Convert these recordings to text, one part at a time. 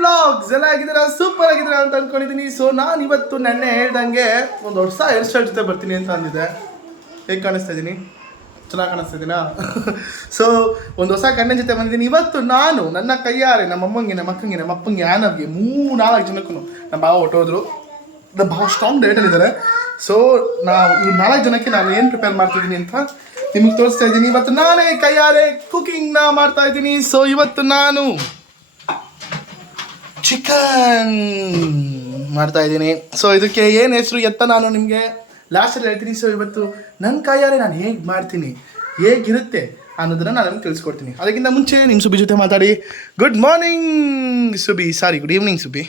Vlogs ಎಲ್ಲ ಆಗಿದ್ದೀರಾ, super ಆಗಿದ್ದೀರಾ ಅಂತ ಅನ್ಕೊಂಡಿದ್ದೀನಿ. ಸೊ ನಾನು ಇವತ್ತು ನೆನ್ನೆ ಹೇಳ್ದಂಗೆ ಒಂದು ಹೊಸ ಹೇರ್ ಸ್ಟೈಲ್ ಜೊತೆ ಬರ್ತೀನಿ ಅಂತ ಅಂದಿದ್ದೆ. ಹೇಗೆ ಕಾಣಿಸ್ತಾ ಇದ್ದೀನಿ? ಚೆನ್ನಾಗಿ ಕಾಣಿಸ್ತಾ ಇದ್ದೀನಾ? ಸೊ ಒಂದು ಹೊಸ ಕಣ್ಣನ ಜೊತೆ ಬಂದಿದ್ದೀನಿ ಇವತ್ತು. ನಾನು ನನ್ನ ಕೈಯಾರೆ ನಮ್ಮ ಅಮ್ಮಂಗೆ, ನಮ್ಮ ಅಕ್ಕಂಗೆ, ನಮ್ಮ ಅಪ್ಪಂಗೆ, ಆನವ್ಗೆ 3-4 ಜನಕ್ಕೂ ನಮ್ಮ ಭಾವ ಹೊಟ್ಟೋದ್ರು. ನಮ್ಮ ಭಾವ ಸ್ಟ್ರಾಂಗ್ ಡಯಟಲ್ಲಿದ್ದಾರೆ. ಸೊ ನಾವು ಇವ್ರು 4 ಜನಕ್ಕೆ ನಾನು ಏನು ಪ್ರಿಪೇರ್ ಮಾಡ್ತಿದ್ದೀನಿ ಅಂತ ನಿಮಗೆ ತೋರಿಸ್ತಾ ಇದ್ದೀನಿ. ಇವತ್ತು ನಾನೇ ಕೈಯಾರೆ ಕುಕಿಂಗ್ನ ಮಾಡ್ತಾ ಇದ್ದೀನಿ. ಸೊ ಇವತ್ತು ನಾನು ಚಿಕನ್ ಮಾಡ್ತಾ ಇದ್ದೀನಿ. ಸೊ ಇದಕ್ಕೆ ಏನು ಹೆಸರು ಎತ್ತ ನಾನು ನಿಮಗೆ ಲಾಸ್ಟಲ್ಲಿ ಹೇಳ್ತೀನಿ. ಸೊ ಇವತ್ತು ನನ್ನ ಕೈಯಾರೆ ನಾನು ಹೇಗೆ ಮಾಡ್ತೀನಿ, ಹೇಗಿರುತ್ತೆ ಅನ್ನೋದನ್ನು ನಾನು ನಿಮ್ಗೆ ತಿಳಿಸ್ಕೊಡ್ತೀನಿ. ಅದಕ್ಕಿಂತ ಮುಂಚೆ ನಿಮ್ಮ ಸುಬಿ ಜೊತೆ ಮಾತಾಡಿ. Good morning Subi, sorry good evening Subi.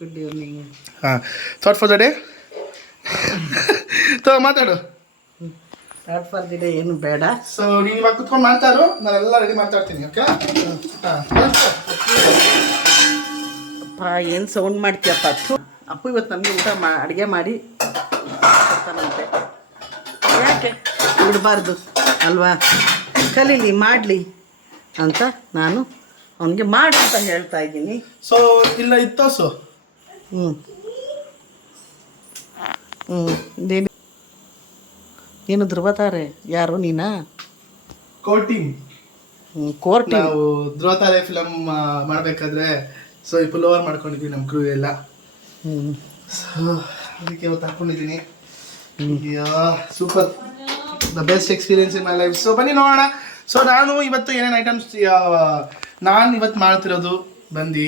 Good evening. ಹಾಂ, ಥಾಟ್ ಫಾರ್ ದ ಡೇ ಮಾತಾಡು. ಥಾಟ್ ಫಾರ್ ದಿ ಡೇ ಏನು ಬೇಡ. ಸೊ ನೀವು ಇವಾಗ ಕುತ್ಕೊಂಡು ಮಾಡ್ತಾರೋ, ನಾನೆಲ್ಲ ರೆಡಿ ಮಾತಾಡ್ತೀನಿ. ಓಕೆ? ಹಾಂ, ಅಪ್ಪ ಏನು ಸೌಂಡ್ ಮಾಡ್ತೀಯಪ್ಪ? ಅಪ್ಪು ಇವತ್ತು ನಮಗೆ ಊಟ ಅಡುಗೆ ಮಾಡಿ ಕೊಡ್ತಾನಂತೆ. ಯಾಕೆ ಬಿಡಬಾರ್ದು ಅಲ್ವಾ? ಕಲೀಲಿ, ಮಾಡಲಿ ಅಂತ ನಾನು ಅವನಿಗೆ ಮಾಡು ಅಂತ ಹೇಳ್ತಾ ಇದ್ದೀನಿ. ಸೊ ಇಲ್ಲ ಇತ್ತೋಸು ನೀನು ಧ್ರುವತಾರೆ ಯಾರು? ನೀನಾ? Coating coat. ನಾವು ಧ್ರುವತಾರೆ ಫಿಲಮ್ ಮಾಡಬೇಕಾದ್ರೆ ಸೊ ಈ ಪುಲ್ ಓವರ್ ಮಾಡ್ಕೊಂಡಿದ್ವಿ ನಮ್ಮ ಕ್ರೂ ಎಲ್ಲ. ಸೊ ಅದಕ್ಕೆ ಇವತ್ತು ಹಾಕೊಂಡಿದ್ದೀನಿ. Super, the best experience in my life. So ಬನ್ನಿ ನೋಡೋಣ. ಸೊ ನಾನು ಇವತ್ತು ಏನೇನು ಐಟಮ್ಸ್ ನಾನು ಇವತ್ತು ಮಾಡ್ತಿರೋದು ಬಂದು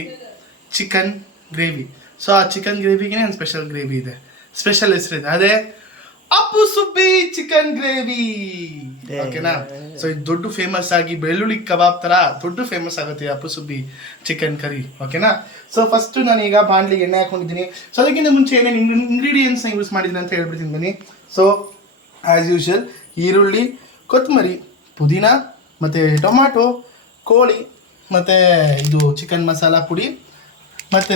ಚಿಕನ್ ಗ್ರೇವಿ. ಸೊ ಆ ಚಿಕನ್ ಗ್ರೇವಿಗೆ ಒಂದು ಸ್ಪೆಷಲ್ ಗ್ರೇವಿ ಇದೆ, ಸ್ಪೆಷಲ್ ಹೆಸರಿದೆ, ಅದೇ ಅಪ್ಪು ಸುಬ್ಬಿ ಚಿಕನ್ ಗ್ರೇವಿ. ಓಕೆನಾ? ಸೊ ಇದು ದೊಡ್ಡ ಫೇಮಸ್ ಆಗಿ ಬೆಳ್ಳುಳ್ಳಿ ಕಬಾಬ್ ಥರ ದೊಡ್ಡ ಫೇಮಸ್ ಆಗುತ್ತೆ ಅಪ್ಪು ಸುಬ್ಬಿ ಚಿಕನ್ ಕರಿ. ಓಕೆನಾ? ಸೊ ಫಸ್ಟು ನಾನೀಗ ಬಾಣಲಿಗೆ ಎಣ್ಣೆ ಹಾಕೊಂಡಿದ್ದೀನಿ. ಸೊ ಅದಕ್ಕಿಂತ ಮುಂಚೆ ಏನೇನು ಇಂಗ್ರೀಡಿಯೆಂಟ್ಸ್ನ ಯೂಸ್ ಮಾಡಿದ್ದೀನಿ ಅಂತ ಹೇಳ್ಬಿಡ್ತೀನಿ ಬನ್ನಿ. ಸೊ ಆ್ಯಸ್ ಯೂಶುವಲ್ ಈರುಳ್ಳಿ, ಕೊತ್ತಂಬರಿ, ಪುದೀನ, ಮತ್ತು ಟೊಮಾಟೊ, ಕೋಳಿ, ಮತ್ತು ಇದು ಚಿಕನ್ ಮಸಾಲ ಪುಡಿ, ಮತ್ತು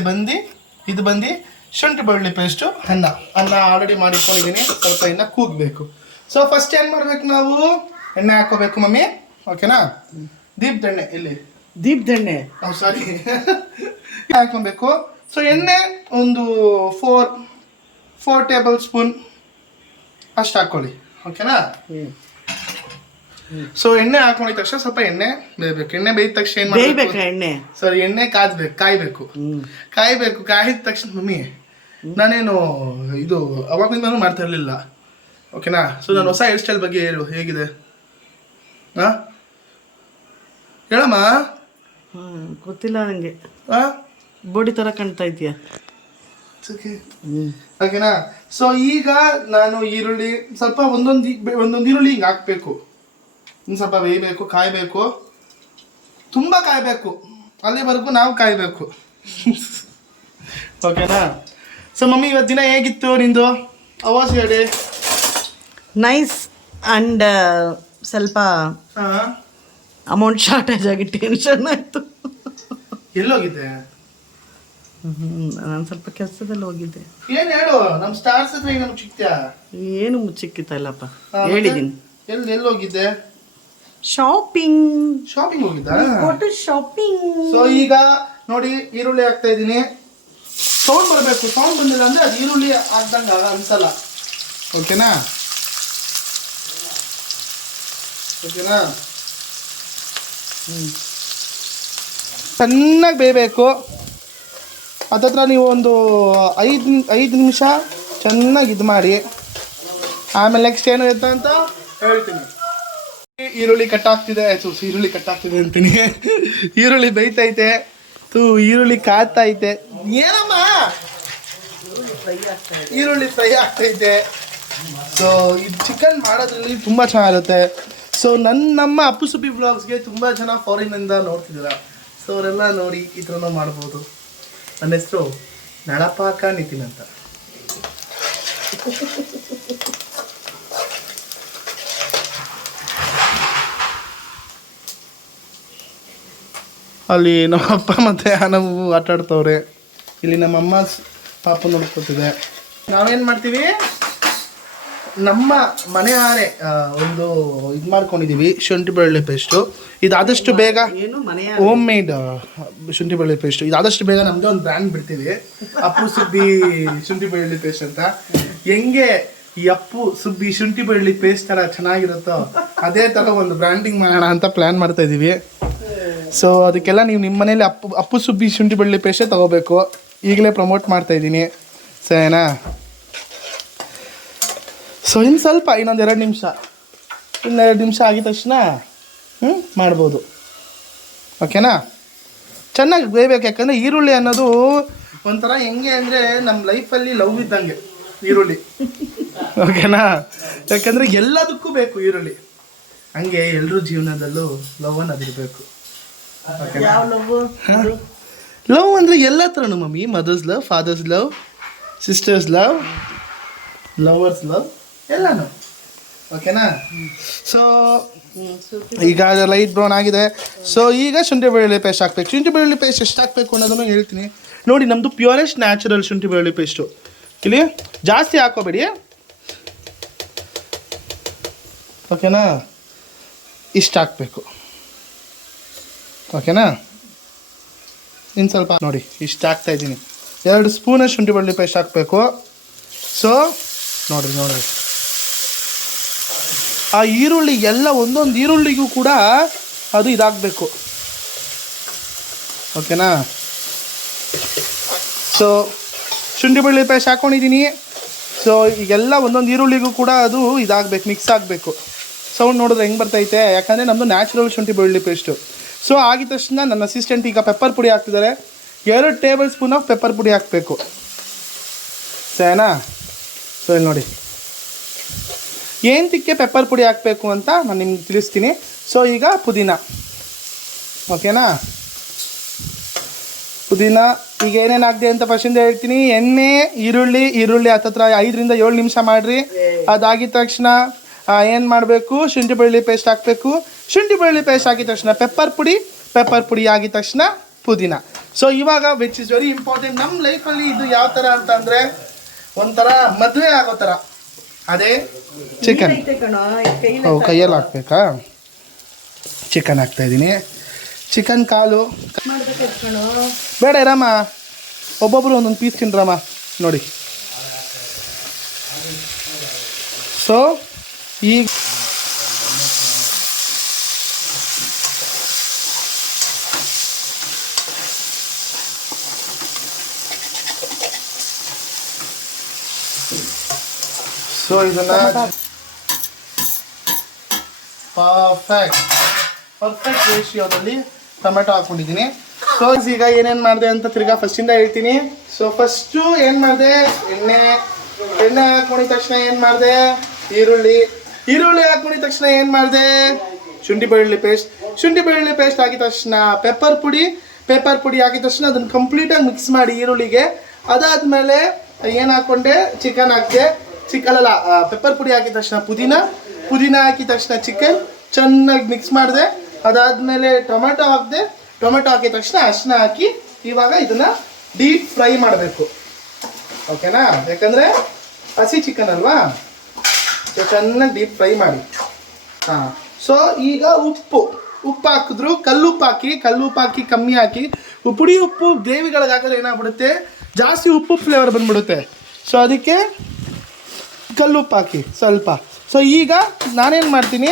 ಇದು ಬಂದು ಶುಂಠಿ ಬೆಳ್ಳುಳ್ಳಿ ಪೇಸ್ಟು, ಅನ್ನ ಆಲ್ರೆಡಿ ಮಾಡಿಟ್ಕೊಂಡಿದ್ದೀನಿ. ಸ್ವಲ್ಪ ಇನ್ನು ಕೂಗಬೇಕು. ಸೊ ಫಸ್ಟ್ ಏನು ಮಾಡಬೇಕು, ನಾವು ಎಣ್ಣೆ ಹಾಕೋಬೇಕು ಮಮ್ಮಿ. ಓಕೆನಾ? ದೀಪದೆಣ್ಣೆ ಇಲ್ಲಿ, ದೀಪದೆಣ್ಣೆ ಸಾರಿ ಹಾಕೊಬೇಕು. ಸೊ ಎಣ್ಣೆ ಒಂದು 4 ಟೇಬಲ್ ಸ್ಪೂನ್ ಅಷ್ಟು ಹಾಕ್ಕೊಳ್ಳಿ. ಓಕೆನಾ? ಸೊ ಎಣ್ಣೆ ಹಾಕೊಂಡಿದ ತಕ್ಷಣ ಸ್ವಲ್ಪ ಎಣ್ಣೆ ಬೇಯಬೇಕು. ಎಣ್ಣೆ ಬೇಯ್ದ ತಕ್ಷಣ ಏನು ಮಾಡಬೇಕು? ಎಣ್ಣೆ ಸರಿ, ಎಣ್ಣೆ ಕಾಯ್ಬೇಕು. ಕಾಯಿದ ತಕ್ಷಣ ಮಮ್ಮಿ ನಾನೇನು ಇದು ಅವಾಗಿಂದನೂ ಮಾಡ್ತಾ ಇರಲಿಲ್ಲ. ಓಕೆನಾ? ಸೊ ನಾನು ಹೊಸ ಹೇರ್ ಸ್ಟೈಲ್ ಬಗ್ಗೆ ಹೇಗಿದೆ ಹಾಂ ಹೇಳಮ್ಮ. ಗೊತ್ತಿಲ್ಲ ನನಗೆ. ಬೋಡಿ ಥರ ಕಾಣ್ತಾ ಇದೆಯಾ? ಓಕೆನಾ? ಸೊ ಈಗ ನಾನು ಈರುಳ್ಳಿ ಸ್ವಲ್ಪ ಒಂದೊಂದು ಈರುಳ್ಳಿ ಹಿಂಗೆ ಹಾಕಬೇಕು. ಇನ್ನು ಸ್ವಲ್ಪ ಬೇಯಬೇಕು, ಕಾಯಬೇಕು, ತುಂಬ ಕಾಯಬೇಕು, ಅಲ್ಲಿವರೆಗೂ ನಾವು ಕಾಯಬೇಕು. ಓಕೆನಾ? ಸೊ ಮಮ್ಮಿ ಇವತ್ತು ದಿನ ಹೇಗಿತ್ತು ನಿಂದು? ಅವಾಜ್ ಹೇಳಿ. ನೈಸ್ ಆ್ಯಂಡ್ ಸ್ವಲ್ಪ ಅಮೌಂಟ್ ಶಾರ್ಟೇಜ್ ಆಗಿ ಟೆನ್ಷನ್ ಆಯಿತು. ಎಲ್ಲೋಗಿದ್ದೆ? ನಾನು ಸ್ವಲ್ಪ ಕೆಲಸದಲ್ಲಿ ಹೋಗಿದ್ದೆ. ಏನು ಹೇಳು, ನಮ್ಮ ಸ್ಟಾರ್ಸ್ ಹತ್ರ ಈಗ ನಮ್ಗೆ ಸಿಗ್ತೀಯಾ? ಏನು ಮುಚ್ಚಿಕ್ಕಿತ್ತ ಇಲ್ಲಪ್ಪ, ಹೇಳಿದ್ದೀನಿ. ಎಲ್ಲೋಗಿದ್ದೆ? ಶಾಪಿಂಗ್ ಹೋಗಿದ್ದ? ಶಾಪಿಂಗ್. ಸೊ ಈಗ ನೋಡಿ ಈರುಳ್ಳಿ ಹಾಕ್ತಾ ಇದ್ದೀನಿ. ಸೌಂಡ್ ಬರಬೇಕು. ಸೌಂಡ್ ಬಂದಿಲ್ಲ ಅಂದರೆ ಅದು ಈರುಳ್ಳಿ ಹಾಕ್ದಂಗೆ ಅನ್ಸಲ್ಲ. ಓಕೆನಾ? ಚೆನ್ನಾಗಿ ಬೇಯಬೇಕು. ಹತ್ತತ್ರ ನೀವು ಒಂದು 5 ನಿಮಿಷ ಚೆನ್ನಾಗಿ ಇದು ಮಾಡಿ, ಆಮೇಲೆ ನೆಕ್ಸ್ಟ್ ಏನು ಇರುತ್ತೆ ಅಂತ ಹೇಳ್ತೀನಿ. ಈರುಳ್ಳಿ ಕಟ್ಟಾಗ್ತಿದೆ ಅಂತೀನಿ. ಈರುಳ್ಳಿ ಬೇಯ್ತೈತೆ, ಈರುಳ್ಳಿ ಕಾಯ್ತೈತೆ. ಏನಮ್ಮ ಈರುಳ್ಳಿ ಫ್ರೈ ಆಗ್ತೈತೆ. ಸೊ ಇದು ಚಿಕನ್ ಮಾಡೋದ್ರಲ್ಲಿ ತುಂಬ ಚೆನ್ನಾಗಿರುತ್ತೆ. ಸೊ ನಮ್ಮ ಅಪ್ಪು ಸುಬ್ಬಿ ಬ್ಲಾಗ್ಸ್ಗೆ ತುಂಬ ಜನ ಫಾರಿನಿಂದ ನೋಡ್ತಿದ್ದೀರಾ. ಸೊ ಅವರೆಲ್ಲ ನೋಡಿ ಈ ಥರನೂ ಮಾಡ್ಬೋದು. ನನ್ನ ಹೆಸರು ನಳಪಾಕ ನಿತಿನ್ ಅಂತ. ಅಲ್ಲಿ ನಮ್ಮ ಅಪ್ಪ ಮತ್ತು ನಾವು ಆಟ ಆಡ್ತವ್ರೆ. ಇಲ್ಲಿ ನಮ್ಮಮ್ಮ ಪಾಪ ನೋಡ್ಕೊತಿದೆ. ನಾವೇನು ಮಾಡ್ತೀವಿ, ನಮ್ಮ ಮನೆಯಾರೆ ಒಂದು ಇದು ಮಾಡ್ಕೊಂಡಿದ್ದೀವಿ ಶುಂಠಿ ಬೆಳ್ಳುಳ್ಳಿ ಪೇಸ್ಟು. ಇದಾದಷ್ಟು ಬೇಗ ಏನು ಮನೆಯ ಹೋಮ್ ಮೇಡ್ ಶುಂಠಿ ಬೆಳ್ಳುಳ್ಳಿ ಪೇಸ್ಟು. ಇದಾದಷ್ಟು ಬೇಗ ನಮ್ಮದೇ ಒಂದು ಬ್ರ್ಯಾಂಡ್ ಬಿಡ್ತೀವಿ, ಅಪ್ಪು ಸುಬ್ಬಿ ಶುಂಠಿ ಬೆಳ್ಳುಳ್ಳಿ ಪೇಸ್ಟ್ ಅಂತ. ಹೆಂಗೆ ಈ ಅಪ್ಪು ಸುಬ್ಬಿ ಶುಂಠಿ ಬೆಳ್ಳುಳ್ಳಿ ಪೇಸ್ಟ್ ಥರ ಚೆನ್ನಾಗಿರುತ್ತೋ ಅದೇ ಥರ ಒಂದು ಬ್ರ್ಯಾಂಡಿಂಗ್ ಮಾಡೋಣ ಅಂತ ಪ್ಲ್ಯಾನ್ ಮಾಡ್ತಾ ಇದ್ದೀವಿ. ಸೊ ಅದಕ್ಕೆಲ್ಲ ನೀವು ನಿಮ್ಮ ಮನೇಲಿ ಅಪ್ಪು ಸುಬ್ಬಿ ಶುಂಠಿ ಬೆಳ್ಳುಳ್ಳಿ ಪೇಸ್ಟೇ ತೊಗೋಬೇಕು. ಈಗಲೇ ಪ್ರಮೋಟ್ ಮಾಡ್ತಾ ಇದ್ದೀನಿ, ಸರಿನಾ? ಸೊ ಇನ್ನು ಸ್ವಲ್ಪ ಇನ್ನೊಂದು 2 ನಿಮಿಷ, ಇನ್ನೆರಡು ನಿಮಿಷ ಆಗಿದ ತಕ್ಷಣ ಮಾಡ್ಬೋದು. ಓಕೆನಾ? ಚೆನ್ನಾಗಿ ಬೇಯಬೇಕು. ಯಾಕಂದರೆ ಈರುಳ್ಳಿ ಅನ್ನೋದು ಒಂಥರ ಹೆಂಗೆ ಅಂದರೆ ನಮ್ಮ ಲೈಫಲ್ಲಿ ಲವ್ ಇದ್ದಂಗೆ ಈರುಳ್ಳಿ. ಓಕೆನಾ? ಯಾಕಂದರೆ ಎಲ್ಲದಕ್ಕೂ ಬೇಕು ಈರುಳ್ಳಿ. ಹಂಗೆ ಎಲ್ಲರೂ ಜೀವನದಲ್ಲೂ ಲವ್ ಅನ್ನೋದಿರಬೇಕು. ಯಾವ ಲವ್? ಲವ್ ಅಂದರೆ ಎಲ್ಲ ಥರನೂ mummy. Mother's love, father's love, sister's love, lover's love, ಎಲ್ಲನೂ. ಓಕೆನಾ? ಸೊ ಈಗ ಲೈಟ್ ಬ್ರೌನ್ ಆಗಿದೆ. ಸೊ ಈಗ ಶುಂಠಿ ಬೆಳ್ಳುಳ್ಳಿ ಪೇಸ್ಟ್ ಹಾಕ್ಬೇಕು. ಶುಂಠಿ ಬೆಳ್ಳುಳ್ಳಿ ಪೇಸ್ಟ್ ಎಷ್ಟು ಹಾಕಬೇಕು ಅನ್ನೋದನ್ನು ಹೇಳ್ತೀನಿ ನೋಡಿ. ನಮ್ಮದು ಪ್ಯೂರೆಸ್ಟ್ ನ್ಯಾಚುರಲ್ ಶುಂಠಿ ಬೆಳ್ಳುಳ್ಳಿ ಪೇಸ್ಟು. ಇಲ್ಲಿ ಜಾಸ್ತಿ ಹಾಕೋಬೇಡಿ, ಓಕೆನಾ? ಇಷ್ಟು ಹಾಕಬೇಕು, ಓಕೆನಾ? ಇನ್ನು ಸ್ವಲ್ಪ ನೋಡಿ, ಇಷ್ಟು ಹಾಕ್ತಾಯಿದ್ದೀನಿ. 2 ಸ್ಪೂನ್ ಶುಂಠಿ ಬೆಳ್ಳುಳ್ಳಿ ಪೇಸ್ಟ್ ಹಾಕಬೇಕು. ಸೊ ನೋಡಿರಿ ಆ ಈರುಳ್ಳಿ ಎಲ್ಲ ಒಂದೊಂದು ಈರುಳ್ಳಿಗೂ ಕೂಡ ಅದು ಇದಾಗಬೇಕು, ಓಕೆನಾ? ಸೊ ಶುಂಠಿ ಬೆಳ್ಳುಳ್ಳಿ ಪೇಸ್ಟ್ ಹಾಕ್ಕೊಂಡಿದ್ದೀನಿ. ಸೊ ಈಗೆಲ್ಲ ಒಂದೊಂದು ಈರುಳ್ಳಿಗೂ ಕೂಡ ಅದು ಇದಾಗಬೇಕು, ಮಿಕ್ಸ್ ಆಗಬೇಕು. ಸೌಂಡ್ ನೋಡಿದ್ರೆ ಹೆಂಗೆ ಬರ್ತೈತೆ? ಯಾಕಂದರೆ ನಮ್ಮದು ನ್ಯಾಚುರಲ್ ಶುಂಠಿ ಬೆಳ್ಳುಳ್ಳಿ ಪೇಸ್ಟು. ಸೊ ಆಗಿದ ತಕ್ಷಣ ನನ್ನ ಅಸಿಸ್ಟೆಂಟ್ ಈಗ ಪೆಪ್ಪರ್ ಪುಡಿ ಹಾಕ್ತಿದ್ದಾರೆ. 2 ಟೇಬಲ್ ಸ್ಪೂನ್ ಆಫ್ ಪೆಪ್ಪರ್ ಪುಡಿ ಹಾಕಬೇಕು, ಸರಿನಾ? ಸೊ ಇಲ್ಲಿ ನೋಡಿ ಏನಕ್ಕೆ ಪೆಪ್ಪರ್ ಪುಡಿ ಹಾಕಬೇಕು ಅಂತ ನಾನು ನಿಮ್ಗೆ ತಿಳಿಸ್ತೀನಿ. ಸೊ ಈಗ ಪುದೀನ, ಓಕೆನಾ? ಪುದೀನ ಈಗ ಏನೇನು ಹಾಕಿದೆ ಅಂತ ಫಸ್ಟಿಂದ ಹೇಳ್ತೀನಿ. ಎಣ್ಣೆ, ಈರುಳ್ಳಿ ಹತ್ತತ್ರ 5 ರಿಂದ 7 ನಿಮಿಷ ಮಾಡಿರಿ. ಅದಾಗಿದ ತಕ್ಷಣ ಏನು ಮಾಡಬೇಕು? ಶುಂಠಿ ಬೆಳ್ಳುಳ್ಳಿ ಪೇಸ್ಟ್ ಹಾಕಬೇಕು. ಶುಂಠಿ ಬೆಳ್ಳುಳ್ಳಿ ಪೇಸ್ಟ್ ಹಾಕಿದ ತಕ್ಷಣ ಪೆಪ್ಪರ್ ಪುಡಿ ಆಗಿದ ತಕ್ಷಣ ಪುದೀನ. ಸೊ ಇವಾಗ ವಿಚ್ ಇಸ್ ವೆರಿ ಇಂಪಾರ್ಟೆಂಟ್ ನಮ್ಮ ಲೈಫಲ್ಲಿ. ಇದು ಯಾವ ಥರ ಅಂತಂದರೆ ಒಂಥರ ಮದುವೆ ಆಗೋ ಥರ. ಅದೇ ಚಿಕನ್. ಕೈಯಲ್ಲಿ ಹಾಕ್ಬೇಕಾ? ಚಿಕನ್ ಹಾಕ್ತಾಯಿದ್ದೀನಿ. ಚಿಕನ್ ಕಾಲು ಬೇಡ ಇರಮ್ಮ, ಒಬ್ಬೊಬ್ಬರು ಒಂದೊಂದು ಪೀಸ್ ತಿನ್ರಮ್ಮ ನೋಡಿ. ಸೊ ಈಗ ಸೊ ಇದನ್ನ ಪರ್ಫೆಕ್ಟ್ ರೇಷಿಯೋದಲ್ಲಿ ಟೊಮೆಟೊ ಹಾಕ್ಕೊಂಡಿದ್ದೀನಿ. ಸೊ ಈಗ ಏನೇನು ಮಾಡಿದೆ ಅಂತ ತಿರ್ಗಾ ಫಸ್ಟಿಂದ ಹೇಳ್ತೀನಿ. ಸೊ ಫಸ್ಟು ಏನು ಮಾಡಿದೆ? ಎಣ್ಣೆ ಹಾಕ್ಕೊಂಡಿದ ತಕ್ಷಣ ಏನು ಮಾಡಿದೆ? ಈರುಳ್ಳಿ ಹಾಕ್ಕೊಂಡಿದ ತಕ್ಷಣ ಏನು ಮಾಡಿದೆ? ಶುಂಠಿ ಬೆಳ್ಳುಳ್ಳಿ ಪೇಸ್ಟ್ ಆಗಿದ ತಕ್ಷಣ ಪೆಪ್ಪರ್ ಪುಡಿ ಹಾಕಿದ ತಕ್ಷಣ ಅದನ್ನು ಕಂಪ್ಲೀಟಾಗಿ ಮಿಕ್ಸ್ ಮಾಡಿ ಈರುಳ್ಳಿಗೆ. ಅದಾದಮೇಲೆ ಏನು ಹಾಕ್ಕೊಂಡೆ? ಚಿಕನ್ ಹಾಕಿದೆ. ಪೆಪ್ಪರ್ ಪುಡಿ ಹಾಕಿದ ತಕ್ಷಣ ಪುದೀನ ಹಾಕಿದ ತಕ್ಷಣ ಚಿಕನ್ ಚೆನ್ನಾಗಿ ಮಿಕ್ಸ್ ಮಾಡಿದೆ. ಅದಾದಮೇಲೆ ಟೊಮೆಟೊ ಹಾಕಿದ ತಕ್ಷಣ ಅರಿಶಿನ ಹಾಕಿ ಇವಾಗ ಇದನ್ನು ಡೀಪ್ ಫ್ರೈ ಮಾಡಬೇಕು, ಓಕೆನಾ? ಯಾಕಂದರೆ ಹಸಿ ಚಿಕನ್ ಅಲ್ವಾ? ಸೊ ಚೆನ್ನಾಗಿ ಡೀಪ್ ಫ್ರೈ ಮಾಡಿ. ಸೊ ಈಗ ಉಪ್ಪು ಹಾಕಿದ್ರು, ಕಲ್ಲುಪ್ಪು ಹಾಕಿ ಕಮ್ಮಿ ಹಾಕಿ. ಪುಡಿ ಉಪ್ಪು ಗ್ರೇವಿಗಳಿಗೆ ಹಾಕಿದ್ರೆ ಏನಾಗ್ಬಿಡುತ್ತೆ? ಜಾಸ್ತಿ ಉಪ್ಪು ಫ್ಲೇವರ್ ಬಂದ್ಬಿಡುತ್ತೆ. ಸೊ ಅದಕ್ಕೆ ಕಲ್ಲುಪ್ಪು ಹಾಕಿ ಸ್ವಲ್ಪ. ಸೊ ಈಗ ನಾನೇನು ಮಾಡ್ತೀನಿ?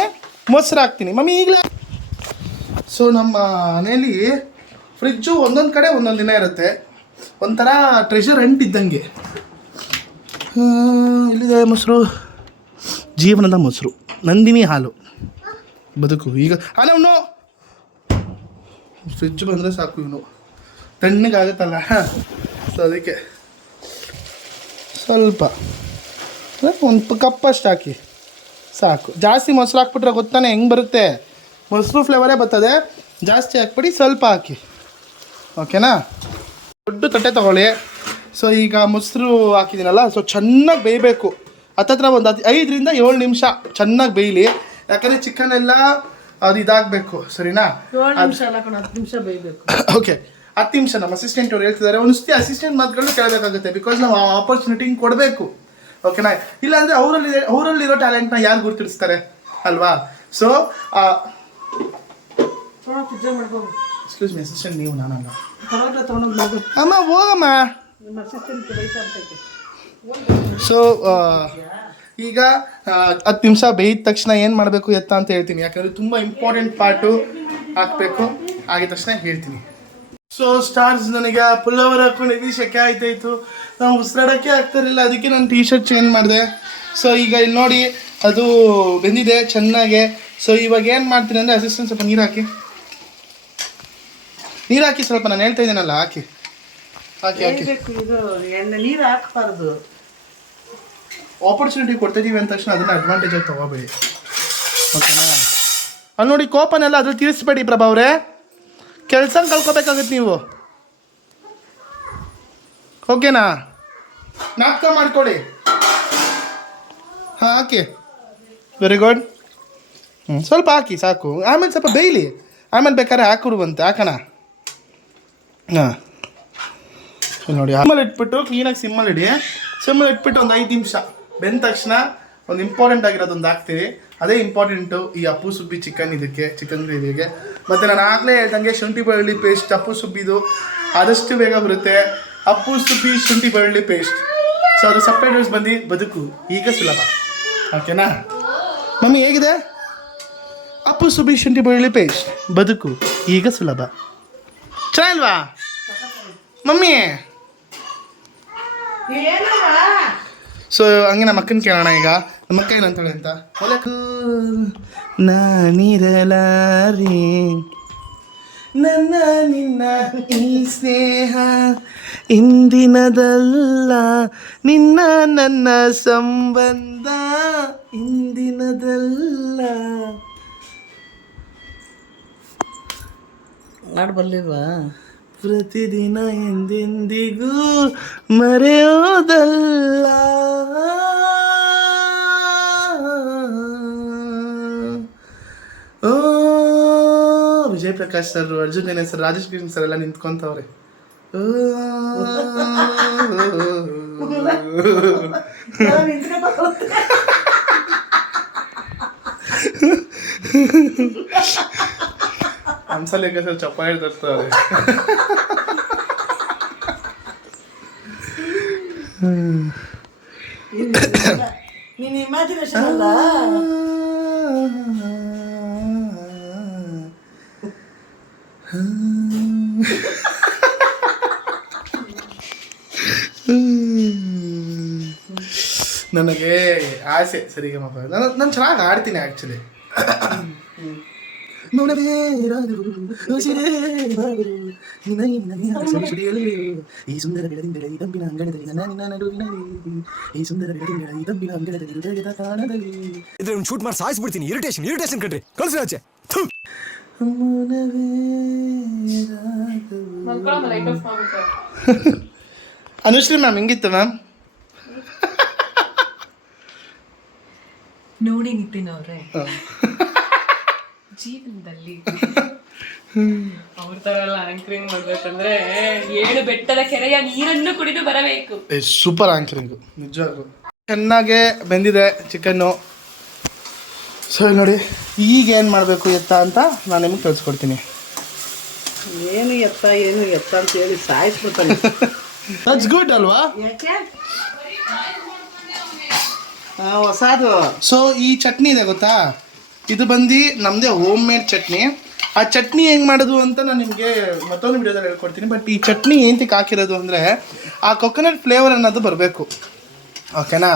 ಮೊಸರು ಹಾಕ್ತೀನಿ ಮಮ್ಮಿ ಈಗಲೇ. ಸೊ ನಮ್ಮ ಮನೇಲಿ ಫ್ರಿಜ್ಜು ಒಂದೊಂದು ಕಡೆ ಒಂದೊಂದು ದಿನ ಇರುತ್ತೆ. ಒಂಥರ ಟ್ರೆಷರ್ ಹಂಟ್ ಇದ್ದಂಗೆ. ಇಲ್ಲಿದೆ ಮೊಸರು, ಜೀವನದ ಮೊಸರು, ನಂದಿನಿ ಹಾಲು, ಬದುಕು. ಈಗ ಅವನು ಫ್ರಿಜ್ ಬಂದರೆ ಸಾಕು, ಇವನು ತಣ್ಣಗಾಗುತ್ತಲ್ಲ. ಸೊ ಅದಕ್ಕೆ ಸ್ವಲ್ಪ ಒಂದು ಕಪ್ಪಷ್ಟು ಹಾಕಿ ಸಾಕು. ಜಾಸ್ತಿ ಮೊಸರು ಹಾಕ್ಬಿಟ್ರೆ ಗೊತ್ತಾನೆ ಹೆಂಗೆ ಬರುತ್ತೆ? ಮೊಸರು ಫ್ಲೇವರೇ ಬರ್ತದೆ. ಜಾಸ್ತಿ ಹಾಕ್ಬಿಡಿ, ಸ್ವಲ್ಪ ಹಾಕಿ, ಓಕೆನಾ? ದೊಡ್ಡ ತಟ್ಟೆ ತೊಗೊಳ್ಳಿ. ಸೊ ಈಗ ಮೊಸರು ಹಾಕಿದ್ದೀನಲ್ಲ, ಸೊ ಚೆನ್ನಾಗಿ ಬೇಯಬೇಕು. ಹತ್ತತ್ರ ಒಂದು 5 ರಿಂದ 7 ನಿಮಿಷ ಚೆನ್ನಾಗಿ ಬೇಯಲಿ. ಯಾಕಂದರೆ ಚಿಕನ್ ಎಲ್ಲ ಅದು ಇದಾಗಬೇಕು, ಸರಿನಾ? 10 ನಿಮಿಷ ಬೇಯಬೇಕು. ಓಕೆ, 10 ನಿಮಿಷ ನಮ್ಮ ಅಸಿಸ್ಟೆಂಟ್ ಅವ್ರು ಹೇಳ್ತಿದ್ದಾರೆ. ಒಂದ್ಸತಿ ಅಸಿಸ್ಟೆಂಟ್ ಮಾತುಗಳನ್ನ ಕೇಳಬೇಕಾಗುತ್ತೆ. ಬಿಕಾಸ್ ನಾವು ಆಪರ್ಚುನಿಟಿ ಕೊಡಬೇಕು. ಓಕೆನಾ. ಇಲ್ಲಾಂದರೆ ಅವರಲ್ಲಿರೋ ಟ್ಯಾಲೆಂಟ್ನ ಯಾರು ಗುರುತಿಸ್ತಾರೆ ಅಲ್ವಾ. ಸೊ ಎಕ್ಸ್ಕ್ಯೂಸ್ ಮಿ ಅಸಿಸ್ಟೆಂಟ್, ನೀವು ನಾನಲ್ಲ. ಅಮ್ಮ ಹೋಗಮ್ಮ. ಸೊ ಈಗ 10 ನಿಮಿಷ ಬೇಯಿದ ತಕ್ಷಣ ಏನು ಮಾಡಬೇಕು ಎತ್ತ ಅಂತ ಹೇಳ್ತೀನಿ, ಯಾಕಂದರೆ ತುಂಬ ಇಂಪಾರ್ಟೆಂಟ್ ಪಾರ್ಟು ಹಾಕಬೇಕು. ಆಗಿದ ತಕ್ಷಣ ಹೇಳ್ತೀನಿ. ಸೊ ಸ್ಟಾರ್ಸ್, ನನಗೆ ಪುಲ್ಲವರ್ ಹಾಕೊಂಡಿದ್ದು ಶೆಕೆ ಆಯ್ತಾಯಿತ್ತು, ನಾವು ಉಸಿರಾಡೋಕ್ಕೆ ಆಗ್ತಾರಿಲ್ಲ, ಅದಕ್ಕೆ ನಾನು ಟೀ ಶರ್ಟ್ ಚೇಂಜ್ ಮಾಡಿದೆ. ಸೊ ಈಗ ಇಲ್ಲಿ ನೋಡಿ ಅದು ಬೆಂದಿದೆ ಚೆನ್ನಾಗೆ. ಸೊ ಇವಾಗ ಏನು ಮಾಡ್ತೀನಿ ಅಂದರೆ ಅಸಿಸ್ಟೆಂಟ್ ಸ್ವಲ್ಪ ನೀರು ಹಾಕಿ ಸ್ವಲ್ಪ, ನಾನು ಹೇಳ್ತಾ ಇದ್ದೀನಲ್ಲ, ಹಾಕಿ ನೀರು ಹಾಕಬಾರ್ದು. ಆಪರ್ಚುನಿಟಿ ಕೊಡ್ತಾಯಿದ್ದೀವಿ ಅಂದ ತಕ್ಷಣ ಅದನ್ನ ಅಡ್ವಾಂಟೇಜ್ ಆಗಿ ತೊಗೋಬೇಡಿ, ಓಕೆನಾ. ಅಲ್ಲಿ ನೋಡಿ ಕೋಪನೆಲ್ಲ ಅದ್ರಲ್ಲಿ ತೀರಿಸ್ಬೇಡಿ ಪ್ರಭಾ ಅವರೇ, ಕೆಲಸ ಕಲ್ಕೋಬೇಕಾಗುತ್ತೆ ನೀವು, ಓಕೆನಾ. ನಾಟಕ ಮಾಡ್ಕೊಳ್ಳಿ. ಹಾಂ ಹಾಕಿ, ವೆರಿ ಗುಡ್. ಸ್ವಲ್ಪ ಹಾಕಿ ಸಾಕು, ಆಮೇಲೆ ಸ್ವಲ್ಪ ಬೇಯಲಿ, ಆಮೇಲೆ ಬೇಕಾದ್ರೆ ಹಾಕಿಡುವಂತೆ ಹಾಕೋಣ. ಹಾಂ ನೋಡಿ, ಸಿಮ್ಮಲ್ಲಿ ಇಟ್ಬಿಟ್ಟು ಕ್ಲೀನಾಗಿ ಸಿಮ್ಮಲ್ಲಿ ಇಟ್ಬಿಟ್ಟು ಒಂದು 5 ನಿಮಿಷ ಬೆಂದ ತಕ್ಷಣ ಒಂದು ಇಂಪಾರ್ಟೆಂಟ್ ಆಗಿರೋದೊಂದು ಹಾಕ್ತೀವಿ. ಅದೇ ಇಂಪಾರ್ಟೆಂಟು ಈ ಅಪ್ಪು ಸುಬ್ಬಿ ಚಿಕನ್ ಗ್ರೇವಿಗೆ. ಮತ್ತು ನಾನು ಆಗಲೇ ಹೇಳ್ದಂಗೆ ಶುಂಠಿ ಬೆಳ್ಳುಳ್ಳಿ ಪೇಸ್ಟ್, ಅಪ್ಪು ಸುಬ್ಬಿದು ಆದಷ್ಟು ಬೇಗ ಬರುತ್ತೆ. ಅಪ್ಪು ಸುಬ್ಬಿ ಶುಂಠಿ ಬೆಳ್ಳುಳ್ಳಿ ಪೇಸ್ಟ್. ಸೊ ಅದು ಸಪ್ರೇಟ್ ಬಂದು ಬದುಕು ಈಗ ಸುಲಭ, ಓಕೆನಾ. ಮಮ್ಮಿ ಹೇಗಿದೆ? ಅಪ್ಪು ಸುಬ್ಬಿ ಶುಂಠಿ ಬೆಳ್ಳುಳ್ಳಿ ಪೇಸ್ಟ್, ಬದುಕು ಈಗ ಸುಲಭ. ಚೆನ್ನಾಗಿಲ್ವಾ ಮಮ್ಮಿ? ಸೊ ಹಂಗೆ ನಮ್ಮ ಅಕ್ಕನ ಕೇಳೋಣ. ಈಗ ನಮ್ಮ ಅಕ್ಕ ಏನಂತಾಳೆ ಅಂತ. ನಾನಿರಲಾರೆ ನನ್ನ ನಿನ್ನ ಈ ಸ್ನೇಹ ಇಂದಿನದಲ್ಲ, ನಿನ್ನ ನನ್ನ ಸಂಬಂಧ ಇಂದಿನದಲ್ಲ. ಮಾಡ್ಬಲ್ಲಿಲ್ವಾ? ಪ್ರತಿದಿನ ಎಂದೆಂದಿಗೂ ಮರೆಯೋದಲ್ಲ. ಓ ವಿಜಯ್ ಪ್ರಕಾಶ್ ಸರ್, ಅರ್ಜುನ್ ಜನ ಸರ್, ರಾಜೇಶ್ ಕೃಷ್ಣ ಸರ್ ಎಲ್ಲ ನಿಂತ್ಕೊಂತವ್ರೆ. ಹಂಸಲೇಖ ಸರ್ ಚಪ್ಪಾಳೆ ತರ್ತಾರೆ. ನೀನು ಇಮ್ಯಾಜಿನೇಷನ್ ಅಲ್ಲ. ನನಗೆ ಆಸೆ ಸರಿಗಮಪ, ನಾನು ಚೆನ್ನಾಗಿ ಆಡ್ತೀನಿ ಆ್ಯಕ್ಚುಲಿ. ಈ ಸುಂದರ ಬೆಳದಿಂಗಳ ಈ ತಂಪಿನ ಅಂಗಳದಲ್ಲಿ ನನ್ನ ನಡುವಿನಲ್ಲಿ, ಈ ಸುಂದರ ಬೆಳದಿಂಗಳ ಈ ತಂಪಿನ ಅಂಗಳದಲ್ಲಿ ಹೃದಯದ ಕಾಣದಲ್ಲಿ ಇದ್ರೆ ಒಂದು ಶೂಟ್ ಮಾಡಿ ಸಾಯಿಸ್ಬಿಡ್ತೀನಿ. ಇರಿಟೇಷನ್ ಕಣ್ರಿ, ಕಳ್ಸಿ ಆಚೆ. ಅನುಶ್ರೀ ಮ್ಯಾಮ್ ಹೆಂಗಿತ್ತು ಮ್ಯಾಮ್? ನೋಡಿ ನಿತಿನ್ ಅವರೇ, ಜೀವನದಲ್ಲಿ ಅವ್ರ ತರ ಎಲ್ಲ ಆಂಕರಿಂಗ್ ಮಾಡ್ಬೇಕಂದ್ರೆ 7 ಬೆಟ್ಟದ ಕೆರೆಯ ನೀರನ್ನು ಕುಡಿದು ಬರಬೇಕು. ಸೂಪರ್ ಆಂಕರಿಂಗು ನಿಜವಾಗ್ಲು. ಚೆನ್ನಾಗೆ ಬೆಂದಿದೆ ಚಿಕನ್ನು. ಸೊ ನೋಡಿ, ಈಗ ಏನು ಮಾಡಬೇಕು ಎತ್ತ ಅಂತ ನಾನು ನಿಮಗೆ ತಿಳಿಸ್ಕೊಡ್ತೀನಿ. ಏನು ಎತ್ತ ಅಂತ ಹೇಳಿ ಸಾಯಿಸ್ಬಿಡ್ತಾನೆ. ದಟ್ಸ್ ಗುಡ್ ಅಲ್ವಾ? ಯಾಕೆ ಹೊಸದು. ಸೊ ಈ ಚಟ್ನಿ ಇದೆ ಗೊತ್ತಾ, ಇದು ಬಂದು ನಮ್ಮದೇ ಹೋಮ್ ಮೇಡ್ ಚಟ್ನಿ. ಆ ಚಟ್ನಿ ಹೆಂಗೆ ಮಾಡೋದು ಅಂತ ನಾನು ನಿಮಗೆ ಮತ್ತೊಂದು ವಿಡಿಯೋದಲ್ಲಿ ಹೇಳ್ಕೊಡ್ತೀನಿ. ಬಟ್ ಈ ಚಟ್ನಿ ಏನಕ್ಕೆ ಹಾಕಿರೋದು ಅಂದರೆ ಆ ಕೊಕೊನಟ್ ಫ್ಲೇವರ್ ಅನ್ನೋದು ಬರಬೇಕು, ಓಕೆನಾ.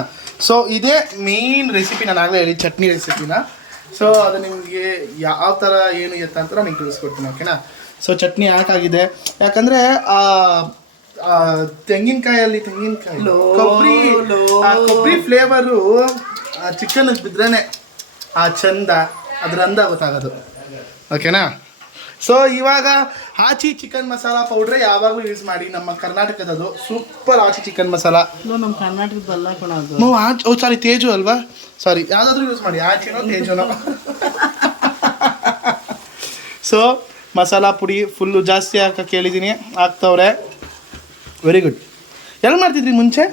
ಸೊ ಇದೇ ಮೇನ್ ರೆಸಿಪಿ, ನಾನು ಆಗಲೇ ಹೇಳಿ ಚಟ್ನಿ ರೆಸಿಪಿನ. ಸೊ ಅದು ನಿಮಗೆ ಯಾವ ಥರ ಏನು ಎತ್ತ ಅಂತ ನಾನು ತಿಳಿಸ್ಕೊಡ್ತೀನಿ, ಓಕೆನಾ. ಸೊ ಚಟ್ನಿ ಯಾಕಾಗಿದೆ, ಯಾಕಂದರೆ ತೆಂಗಿನಕಾಯಿ ಕೊಬ್ಬರಿ ಫ್ಲೇವರು ಚಿಕನ್ ಬಿದ್ರೇ ಆ ಚಂದ ಅದ್ರ ಅಂದ ಗೊತ್ತಾಗೋದು, ಓಕೆನಾ. ಸೊ ಇವಾಗ ಆಚಿ ಚಿಕನ್ ಮಸಾಲ ಪೌಡ್ರೆ ಯಾವಾಗಲೂ ಯೂಸ್ ಮಾಡಿ, ನಮ್ಮ ಕರ್ನಾಟಕದದು ಸೂಪರ್ ಆಚಿ ಚಿಕನ್ ಮಸಾಲ. ನಮ್ಮ ಕರ್ನಾಟಕದಲ್ಲ ಕಣದು. ಓ ಸಾರಿ, ತೇಜು ಅಲ್ವಾ, ಸಾರಿ, ಯಾವುದಾದ್ರೂ ಯೂಸ್ ಮಾಡಿ, ಆಚಿನೋ ತೇಜುನೋ. ಸೊ ಮಸಾಲ ಪುಡಿ ಫುಲ್ಲು ಜಾಸ್ತಿ ಹಾಕಕ್ಕೆ ಹೇಳಿದ್ದೀನಿ, ಹಾಕ್ತವ್ರೆ. Very good. ಎಲ್ಲಿ ಮಾಡ್ತಿದ್ರಿ ಮುಂಚೆ?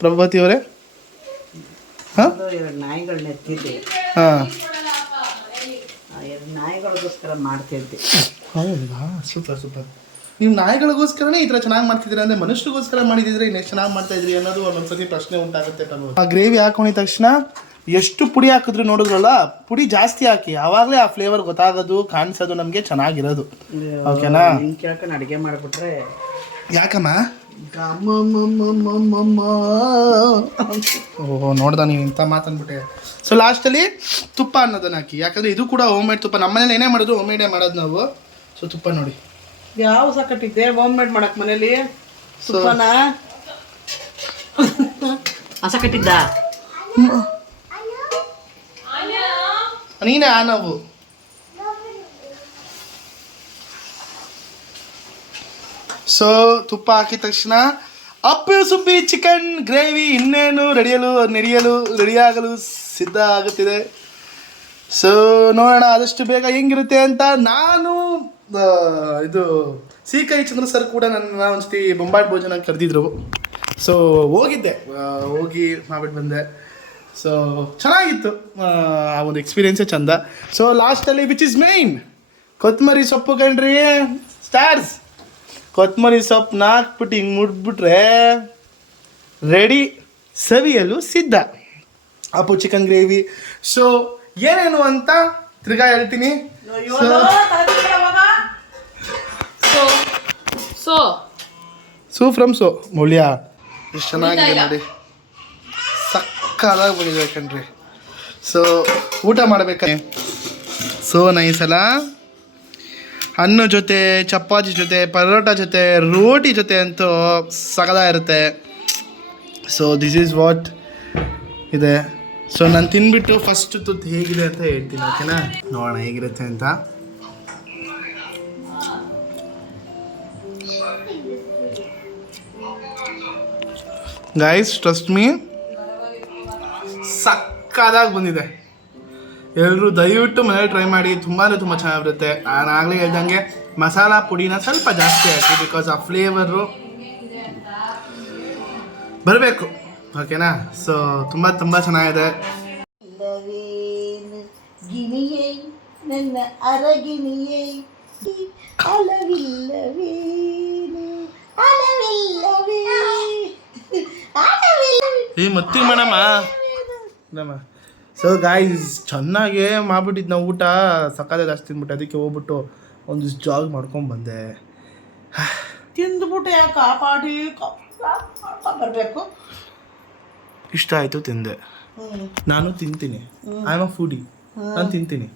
ಪ್ರಭಾವತಿ ಅವರೇ? ಹಾಂ ಎರಡು ನಾಯಿಗಳನ್ನ ಎತ್ತಿದ್ದೆ, ಹಾಂ, ಎರಡು ನಾಯಿಗಳಿಗೋಸ್ಕರ ಮಾಡ್ತಿದ್ದೆ. ಹೌದಾ, ಸೂಪರ್ ಸೂಪರ್. ನೀವು ನಾಯಿಗಳಿಗೋಸ್ಕರನೇ ಈ ಥರ ಚೆನ್ನಾಗಿ ಮಾಡ್ತಿದ್ದೀರಾ ಅಂದರೆ ಮನುಷ್ಯರಿಗೋಸ್ಕರ ಮಾಡಿದಿದ್ರೆ ಇನ್ನೆಷ್ಟು ಚೆನ್ನಾಗಿ ಮಾಡ್ತಾ ಇದ್ರಿ ಅನ್ನೋದು ಒಂದೊಂದ್ಸತಿ ಪ್ರಶ್ನೆ ಉಂಟಾಗುತ್ತೆ. ಆ ಗ್ರೇವಿ ಹಾಕೊಂಡಿದ ತಕ್ಷಣ ಎಷ್ಟು ಪುಡಿ ಹಾಕಿದ್ರು ನೋಡಿದ್ರಲ್ಲ, ಪುಡಿ ಜಾಸ್ತಿ ಹಾಕಿ, ಆವಾಗಲೇ ಆ ಫ್ಲೇವರ್ ಗೊತ್ತಾಗೋದು, ಕಾಣಿಸೋದು ನಮಗೆ ಚೆನ್ನಾಗಿರೋದು. ಓಕೆನಾ? ನಿನ್ ಕೇಳ್ಕೊಂಡು ಅಡುಗೆ ಮಾಡಿಬಿಟ್ರೆ ಯಾಕಮ್ಮ? ಓಹೋ, ನೋಡ್ದ ನೀವು ಇಂಥ ಮಾತನ್ಬಿಟ್ಟೆ. ಸೊ ಲಾಸ್ಟಲ್ಲಿ ತುಪ್ಪ ಅನ್ನೋದನ್ನ ಹಾಕಿ, ಯಾಕಂದರೆ ಇದು ಕೂಡ ಹೋಮ್ ಮೇಡ್ ತುಪ್ಪ. ನಮ್ಮನೇಲಿ ಏನೇ ಮಾಡೋದು ಹೋಮ್ ಮೇಡೇ ಮಾಡೋದು ನಾವು. ಸೊ ತುಪ್ಪ ನೋಡಿ ಯಾವ ಸಾಕಟ್ಟಿದ್ದೆ ಹೋಮ್ ಮೇಡ್ ಮಾಡಕ್ ಮನೇಲಿ ತುಪ್ಪನ ಹಸ ಕಟ್ಟಿದ್ದ. ನೀನೇ ಆ ನಾವು ಸೊ ತುಪ್ಪ ಹಾಕಿದ ತಕ್ಷಣ ಅಪ್ಪು ಸುಬ್ಬಿ ಚಿಕನ್ ಗ್ರೇವಿ ಇನ್ನೇನು ರೆಡಿಯಾಗಲು ಸಿದ್ಧ ಆಗುತ್ತಿದೆ. ಸೊ ನೋಡೋಣ ಆದಷ್ಟು ಬೇಗ ಹೆಂಗಿರುತ್ತೆ ಅಂತ. ನಾನು ಇದು ಸಿ.ಕೈ ಚಂದ್ರ ಸರ್ ಕೂಡ ನನ್ನ ಒಂದ್ಸತಿ ಬೊಂಬಾಟ್ ಭೋಜನ ಕರೆದಿದ್ರು. ಸೊ ಹೋಗಿದ್ದೆ, ಹೋಗಿ ಮಾಡ್ಬಿಟ್ಟು ಬಂದೆ. ಸೊ ಚೆನ್ನಾಗಿತ್ತು, ಆ ಒಂದು ಎಕ್ಸ್ಪೀರಿಯನ್ಸೇ ಚಂದ. ಸೊ ಲಾಸ್ಟಲ್ಲಿ ವಿಚ್ ಇಸ್ ಮೇನ್ ಕೊತ್ತಂಬರಿ ಸೊಪ್ಪು ಕಣ್ರಿ ಸ್ಟಾರ್ಸ್. ಕೊತ್ತಂಬರಿ ಸೊಪ್ಪು ಹಾಕ್ಬಿಟ್ಟು ಹಿಂಗೆ ಮುಟ್ಬಿಟ್ರೆ ರೆಡಿ, ಸವಿಯಲು ಸಿದ್ಧ ಅಪ್ಪು ಚಿಕನ್ ಗ್ರೇವಿ. ಸೊ ಏನೇನು ಅಂತ ತಿರ್ಗಾ ಹೇಳ್ತೀನಿ. ಸೋ ಫ್ರಮ್ ಸೋ ಮೊಳ್ಯ ಎಷ್ಟು ಚೆನ್ನಾಗಿದೆ ನೋಡಿ, ಸಕ್ಕದಾಗಿ ಬಂದಿದೆ ಕಣ್ರಿ. ಸೊ ಊಟ ಮಾಡಬೇಕಾದ್ರೆ ಸೋ ನೈಸ್ ಅಲ್ಲ, ಅನ್ನ ಜೊತೆ, ಚಪಾತಿ ಜೊತೆ, ಪರೋಟ ಜೊತೆ, ರೋಟಿ ಜೊತೆ ಅಂತೂ ಸಗದಾಗಿರುತ್ತೆ. ಸೊ ದಿಸ್ ಈಸ್ ವಾಟ್ ಇದೆ. ಸೊ ನಾನು ತಿನ್ಬಿಟ್ಟು ಫಸ್ಟ್ ತುತ್ತು ಹೇಗಿದೆ ಅಂತ ಹೇಳ್ತೀನಿ, ಓಕೆನಾ? ನೋಡೋಣ ಹೇಗಿರುತ್ತೆ ಅಂತ. ಗೈಸ್ ಟ್ರಸ್ಟ್ ಮೀ, ಸಕ್ಕದಾಗಿ ಬಂದಿದೆ. ಎಲ್ಲರೂ ದಯವಿಟ್ಟು ಮನೇಲಿ ಟ್ರೈ ಮಾಡಿ, ತುಂಬ ಚೆನ್ನಾಗಿರುತ್ತೆ. ನಾನು ಆಗಲೇ ಹೇಳ್ದಂಗೆ ಮಸಾಲ ಪುಡಿನ ಸ್ವಲ್ಪ ಜಾಸ್ತಿ ಹಾಕಿ, ಬಿಕಾಸ್ ಆ ಫ್ಲೇವರು ಬರಬೇಕು, ಓಕೆನಾ? ಸೊ ತುಂಬ ಚೆನ್ನಾಗಿದೆ. ನನ್ನ ಅರಗಿಣಿಯೇ ಈ ಮತ್ತಿ ಮೇಡಮ್ಮ. ಸೊ ಗಾಯ್ಸ್ ಚೆನ್ನಾಗೇ ಮಾಡ್ಬಿಟ್ಟಿದ್ದು ನಾವು ಊಟ, ಸಕ್ಕತ್ತಾಗಿ ಜಾಸ್ತಿ ತಿಂದ್ಬಿಟ್ಟೆ. ಅದಕ್ಕೆ ಹೋಗ್ಬಿಟ್ಟು ಒಂದಿಷ್ಟು ಜಾಗ್ ಮಾಡ್ಕೊಂಡು ಬಂದೆ. ತಿಂದ್ಬಿಟ್ಟು ಯಾಕೆ ಕಾಪಾಡಿ ಬರಬೇಕು? ಇಷ್ಟ ಆಯಿತು, ತಿಂದೆ. ನಾನು ತಿಂತೀನಿ, ಐ ಆಮ್ ಅ ಫುಡಿ, ನಾನು ತಿಂತೀನಿ.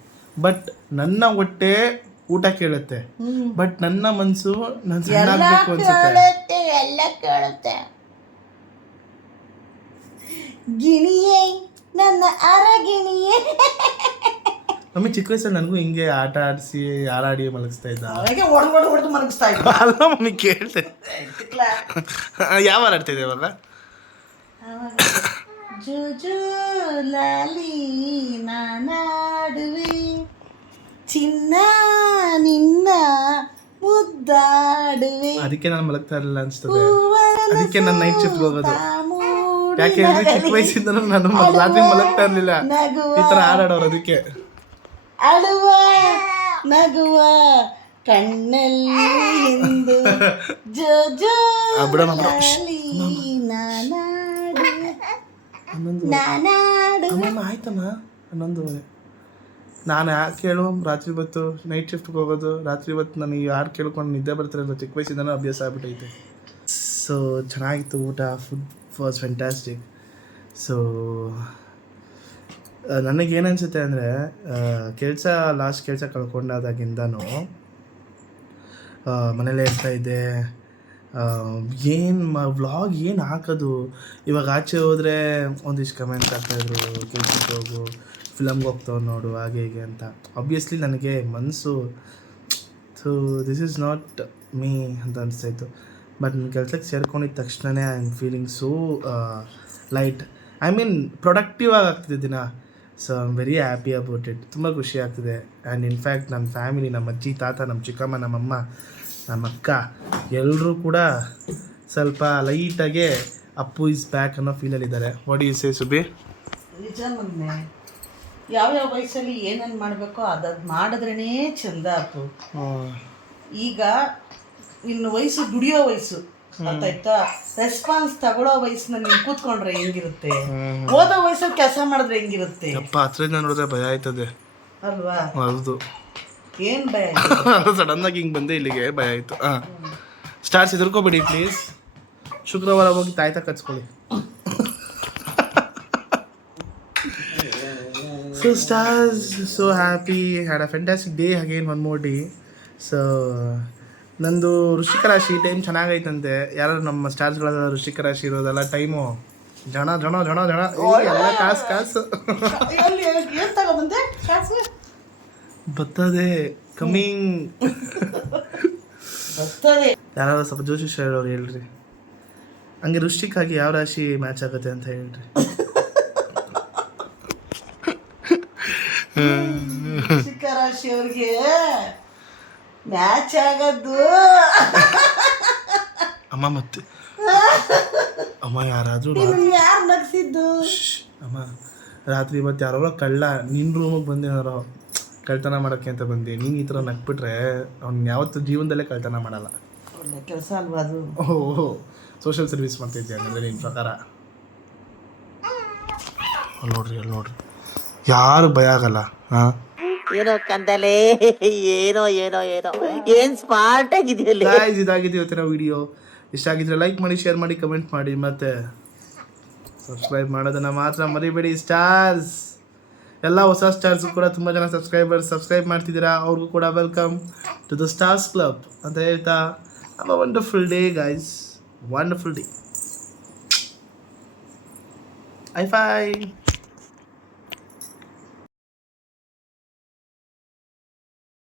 ಬಟ್ ನನ್ನ ಹೊಟ್ಟೆ ಊಟ ಕೇಳುತ್ತೆ, ಬಟ್ ನನ್ನ ಮನಸ್ಸು ನಾನು ಸಣ್ಣಾಗಬೇಕು ಅನ್ಸುತ್ತೆ. ಎಲ್ಲ ಕೇಳುತ್ತೆ. ಗಿಣಿಯೇ ನನ್ನ ಅರಗಿಣಿಯೇ. ಮಮ್ಮಿ ಚಿಕ್ಕ ವಯಸ್ಸಲ್ಲಿ ನನಗೂ ಹಿಂಗೆ ಆಟ ಆಡಿಸಿ ಹಾರಾಡಿ ಮಲಗಿಸ್ತಾ ಇದ್ದ. ಹೊಡೆದು ಮಲಗಿಸ್ತಾ ಇದ್ದ. ಅಲ್ಲ ಮಮ್ಮಿ, ಕೇಳ್ತೆ ಯಾವ ಆಡ್ತಾ ಇದೆ ಇವಾಗ? ಜೋ ಲಾಲಿ ನಾನಾಡುವೆ ಚಿನ್ನ ನಿನ್ನ ಮುದ್ದಾಡುವೆ. ಅದಕ್ಕೆ ನಾನು ಮಲಗ್ತಾ ಇರಲಿಲ್ಲ ಅನ್ಸ್ತದೆ, ಅದಕ್ಕೆ ನಾನು ನೈಟ್ ಶಿಫ್ಟ್ ಹೋಗೋದು. ಯಾಕೆ ಚಿಕ್ಕ ವಯಸ್ಸಿಂದ ನಾನು ರಾತ್ರಿ ಮಲಗ್ತಾ ಇರಲಿಲ್ಲ, ಈ ಥರ ಹಾಡಾಡೋರು. ಅದಕ್ಕೆ ಅಳುವ ನಗುವ ಕಣ್ಣಲ್ಲಿ ಎಂದು ಜೋ ಜೋ ಲಾಲಿ ನಾನಾಡುವೆ. ಆಯ್ತಮ್ಮ 11:30. ನಾನು ಯಾಕೆ ಹೇಳು, ರಾತ್ರಿ ಹೊತ್ತು ನೈಟ್ ಶಿಫ್ಟ್ಗೆ ಹೋಗೋದು, ರಾತ್ರಿ ಹೊತ್ತು ನನಗೆ ಯಾರು ಕೇಳ್ಕೊಂಡು ನಿದ್ದೆ ಬರ್ತಾರಲ್ಲ, ಚಿಕ್ಕ ವಯಸ್ಸಿಂದನೂ ಅಭ್ಯಾಸ ಆಗ್ಬಿಟ್ಟೈತೆ. ಸೊ ಚೆನ್ನಾಗಿತ್ತು ಊಟ, ಫುಡ್ ವಾಸ್ ಫ್ಯಾಂಟಾಸ್ಟಿಕ್. ಸೊ ನನಗೇನು ಅನಿಸುತ್ತೆ ಅಂದರೆ, ಲಾಸ್ಟ್ ಕೆಲಸ ಕಳ್ಕೊಂಡಾದಾಗಿಂದನೂ ಮನೇಲೇ ಇರ್ತಾಯಿದ್ದೆ. ವ್ಲಾಗ್ ಏನು ಹಾಕೋದು, ಇವಾಗ ಆಚೆ ಹೋದರೆ ಒಂದಿಷ್ಟು ಕಮೆಂಟ್ಸ್ ಆಗ್ತಾಯಿದ್ರು, ಕೆಲ್ಸಕ್ಕೆ ಹೋಗು, ಫಿಲಮ್ಗೆ ಹೋಗ್ತಾವೆ ನೋಡು, ಹಾಗೆ ಹೀಗೆ ಅಂತ. ಆಬ್ವಿಯಸ್ಲಿ ನನಗೆ ಮನಸ್ಸು so this is not me ಅಂತ ಅನಿಸ್ತಾಯಿತ್ತು. ಬಟ್ ನನ್ನ ಕೆಲಸಕ್ಕೆ ಸೇರ್ಕೊಂಡಿದ್ದ ತಕ್ಷಣವೇ I am feeling so light, I mean productive ಆಗಿ ಆಗ್ತಿದೆ ದಿನ. So I am very happy about it. ತುಂಬ ಖುಷಿ ಆಗ್ತಿದೆ. ಆ್ಯಂಡ್ ಇನ್ಫ್ಯಾಕ್ಟ್ ನನ್ನ ಫ್ಯಾಮಿಲಿ, ನಮ್ಮ ಅಜ್ಜಿ ತಾತ, ನಮ್ಮ ಚಿಕ್ಕಮ್ಮ, ನಮ್ಮಮ್ಮ, ನಮ್ಮ ಅಕ್ಕ ಎಲ್ಲರೂ ಕೂಡ ಸ್ವಲ್ಪ ಲೈಟಾಗೆ ಅಪ್ಪು ಇಸ್ ಬ್ಯಾಕ್ ಅನ್ನೋ ಫೀಲಲ್ಲಿ ಇದ್ದಾರೆ. What you say Subi? ನಿಜ ಮೊನ್ನೆ ಯಾವ್ಯಾವ ವಯಸ್ಸಲ್ಲಿ ಏನೇನು ಮಾಡಬೇಕೋ ಅದು ಮಾಡಿದ್ರೇ ಚಂದ ಅಪ್ಪು. ಈಗ ಇನ್ನು ವಯಸ್ಸು ದುಡಿಯೋ ವಯಸ್ಸು ಗೊತ್ತಾಯ್ತಾ, ರೆಸ್ಪಾನ್ಸ್ ತಗೊಳ್ಳೋ ವಯಸ್ಸನ್ನ ನೀನು ಕೂತ್ಕೊಂಡ್ರೆ ಹೆಂಗಿರುತ್ತೆ, ಓದೋ ವಯಸ್ಸಲ್ಲಿ ಕೆಲಸ ಮಾಡಿದ್ರೆ ಹೆಂಗಿರುತ್ತೆ ಅಪ್ಪ ಹತ್ರದಿಂದ ನೋಡಿದ್ರೆ ಭಯ ಆಯ್ತದೆ ಅಲ್ವಾ? ಹೌದು. ಏನು ಭಯ? ಸಡನ್ ಆಗಿ ಹಿಂಗೆ ಬಂದೆ ಇಲ್ಲಿಗೆ ಭಯ ಆಯಿತು. ಹಾಂ ಸ್ಟಾರ್ಸ್ ಹೆದರ್ಕೋಬೇಡಿ ಪ್ಲೀಸ್. ಶುಕ್ರವಾರ ಹೋಗಿ ತಾಯ್ತ ಕಚ್ಕೊಳ್ಳಿ. So stars so happy, had a fantastic day again, one more day. So ನಂದು ವೃಶ್ಚಿಕ ರಾಶಿ ಟೈಮ್ ಚೆನ್ನಾಗೈತಂತೆ. ಯಾರು ನಮ್ಮ ಸ್ಟಾರ್ಸ್ಗಳೆಲ್ಲ ವೃಶ್ಚಿಕ ರಾಶಿ ಇರೋದೆಲ್ಲ ಟೈಮು ಜಣ ಜಣ ಜಣ ಜಣ ಎಲ್ಲ ಕಾಸು ಏನು ತಗೊಬಂದೆ ಬರ್ತದೆ ಕಮ್ಮಿಂಗ್. ಬರ್ತದೆ. ಯಾರಾದ್ರೂ ಸ್ವಲ್ಪ ಜ್ಯೋತಿಷ್ಯ ಹೇಳೋರು ಹೇಳ್ರಿ. ಹಂಗೆ ವೃಶ್ಚಿಕಾಗಿ ಯಾವ ರಾಶಿ ಮ್ಯಾಚ್ ಆಗುತ್ತೆ ಅಂತ ಹೇಳ್ರಿ. ವೃಶ್ಚಿಕ ರಾಶಿಯವ್ರಿಗೆ ಮ್ಯಾಚ್ ಆಗೋದು ಅಮ್ಮ ಮತ್ತೆ ಅಮ್ಮ ಯಾರಾದರೂ ಯಾರು ನಗ್ಸಿದ್ದು? ಅಮ್ಮ ರಾತ್ರಿ ಇವತ್ತು ಯಾರೋ ಕಳ್ಳ ನಿನ್ನ ರೂಮಿಗೆ ಬಂದೇನಾರೋ ಕಳ್ತನ ಮಾಡೋಕ್ಕೆ ಅಂತ ಬಂದು ನೀನು ಈ ಥರ ನಗ್ಬಿಟ್ರೆ ಅವ್ನು ಯಾವತ್ತು ಜೀವನದಲ್ಲೇ ಕಳ್ತನ ಮಾಡಲ್ಲ. ಒಳ್ಳೆ ಕೆಲಸ ಅಲ್ವಾ ಅದು? ಓಹೋ ಸೋಷಿಯಲ್ ಸರ್ವಿಸ್ ಮಾಡ್ತಿದ್ದೆ ಅಂದರೆ ನಿನ್ನ ಪ್ರಕಾರ. ಅಲ್ಲಿ ನೋಡ್ರಿ ಯಾರು ಭಯ ಆಗಲ್ಲ. ಹಾಂ ಏನೋ ಕಂದಲೆ, ಏನೋ ಏನೋ ಏನೋ ಏನು ಸ್ಮಾರ್ಟ್ ಆಗಿದೆಯಲ್ಲ. ಗೈಸ್ ಇದಾಗಿದೆ ಇವತ್ತಿನ ವಿಡಿಯೋ. ಇಷ್ಟ ಆಗಿದ್ರೆ ಲೈಕ್ ಮಾಡಿ, ಶೇರ್ ಮಾಡಿ, ಕಮೆಂಟ್ ಮಾಡಿ, ಮತ್ತು ಸಬ್ಸ್ಕ್ರೈಬ್ ಮಾಡೋದನ್ನು ಮಾತ್ರ ಮರಿಬೇಡಿ ಸ್ಟಾರ್ಸ್. ಎಲ್ಲ ಹೊಸ ಸ್ಟಾರ್ಸು ಕೂಡ ತುಂಬ ಜನ ಸಬ್ಸ್ಕ್ರೈಬ್ ಮಾಡ್ತಿದ್ದೀರಾ, ಅವ್ರಿಗೂ ಕೂಡ welcome to the stars club ಅಂತ ಹೇಳ್ತಾ have a wonderful day guys, wonderful day. High five.